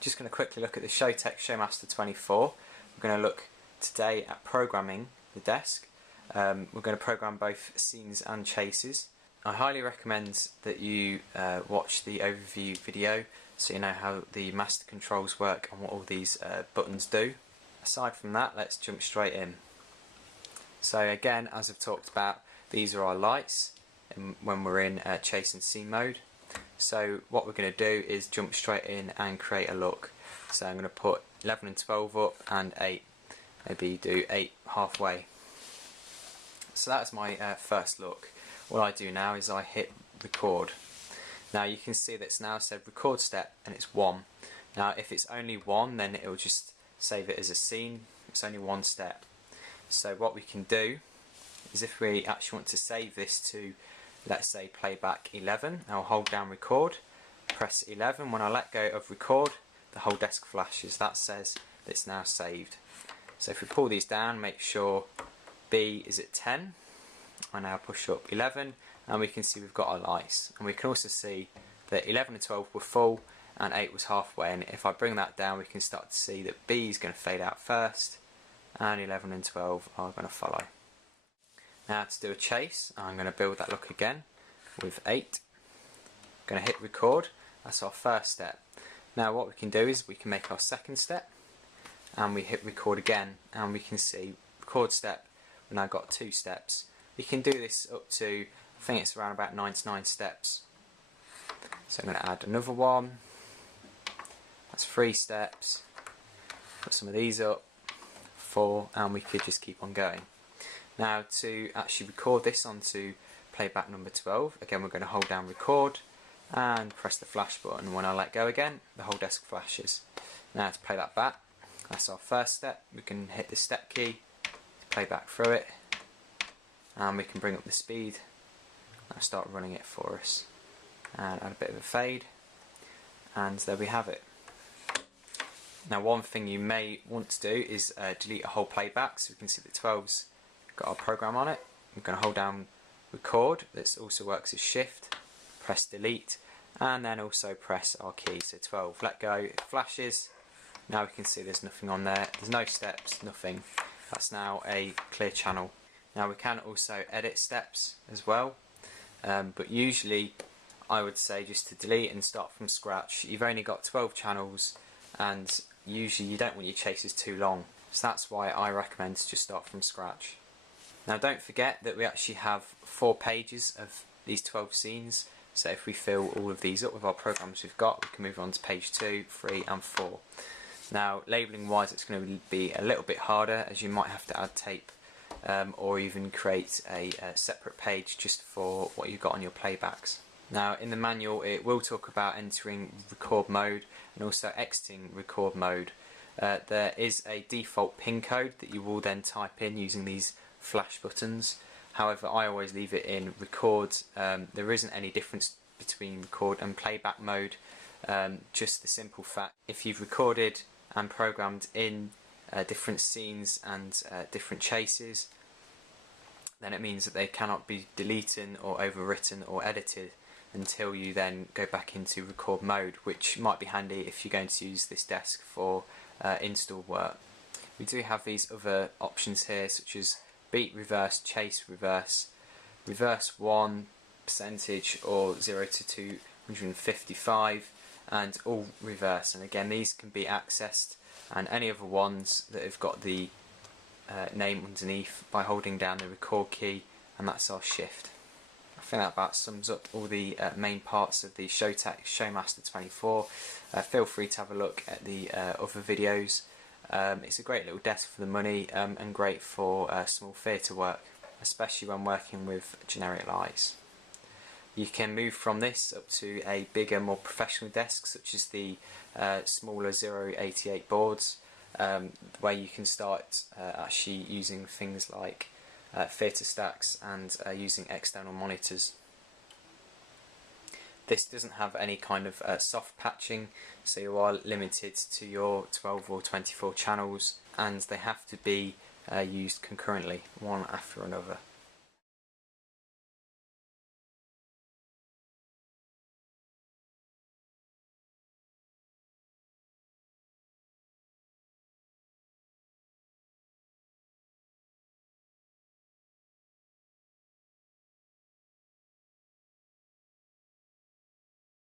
Just going to quickly look at the Showtec Showmaster 24. We're going to look today at programming the desk. We're going to program both scenes and chases. I highly recommend that you watch the overview video so you know how the master controls work and what all these buttons do. Aside from that, let's jump straight in. So again, as I've talked about, these are our lights when we're in chase and scene mode. So what we're going to do is jump straight in and create a look. So I'm going to put 11 and 12 up and 8. Maybe do 8 halfway. So that's my first look. What I do now is I hit record. Now you can see that it's now said record step and it's 1. Now if it's only 1, then it will just save it as a scene. It's only 1 step. So what we can do is if we actually want to save this to, let's say, playback 11, I'll hold down record, press 11. When I let go of record, the whole desk flashes. That says that it's now saved. So if we pull these down, make sure B is at 10. I now push up 11 and we can see we've got our lights. And we can also see that 11 and 12 were full and 8 was halfway. And if I bring that down, we can start to see that B is going to fade out first and 11 and 12 are going to follow. Now to do a chase, I'm going to build that look again with 8. I'm going to hit record. That's our first step. Now what we can do is we can make our second step and we hit record again and we can see record step. We've now got 2 steps. You can do this up to, I think it's around about 99 steps. So I'm going to add another one. That's 3 steps. Put some of these up, 4, and we could just keep on going. Now to actually record this onto playback number 12, again we're going to hold down record and press the flash button. When I let go again, the whole desk flashes. Now to play that back, that's our first step. We can hit the step key to play back through it, and we can bring up the speed and start running it for us. And add a bit of a fade, and there we have it. Now one thing you may want to do is delete a whole playback, so we can see the 12's got our program on it. I'm going to hold down record. This also works as shift, press delete, and then also press our key. So 12, let go, it flashes. Now we can see there's nothing on there. There's no steps, nothing. That's now a clear channel. Now we can also edit steps as well, but usually I would say just to delete and start from scratch. You've only got 12 channels and usually you don't want your chases too long, so that's why I recommend to just start from scratch. Now don't forget that we actually have 4 pages of these 12 scenes, so if we fill all of these up with our programs we've got, we can move on to page 2, 3 and 4. Now labelling wise it's going to be a little bit harder, as you might have to add tape or even create a separate page just for what you've got on your playbacks. Now in the manual it will talk about entering record mode and also exiting record mode. There is a default pin code that you will then type in using these flash buttons. However, I always leave it in record. There isn't any difference between record and playback mode, just the simple fact if you've recorded and programmed in different scenes and different chases, then it means that they cannot be deleted or overwritten or edited until you then go back into record mode, which might be handy if you're going to use this desk for install work. We do have these other options here, such as beat reverse, chase reverse, reverse 1%, or 0 to 255, and all reverse. And again, these can be accessed, and any other ones that have got the name underneath by holding down the record key, and that's our shift. I think that about sums up all the main parts of the Showtec Showmaster 24. Feel free to have a look at the other videos. It's a great little desk for the money and great for small theatre work, especially when working with generic lights. You can move from this up to a bigger, more professional desk, such as the smaller 088 boards, where you can start actually using things like theatre stacks and using external monitors. This doesn't have any kind of soft patching, so you are limited to your 12 or 24 channels, and they have to be used concurrently, one after another.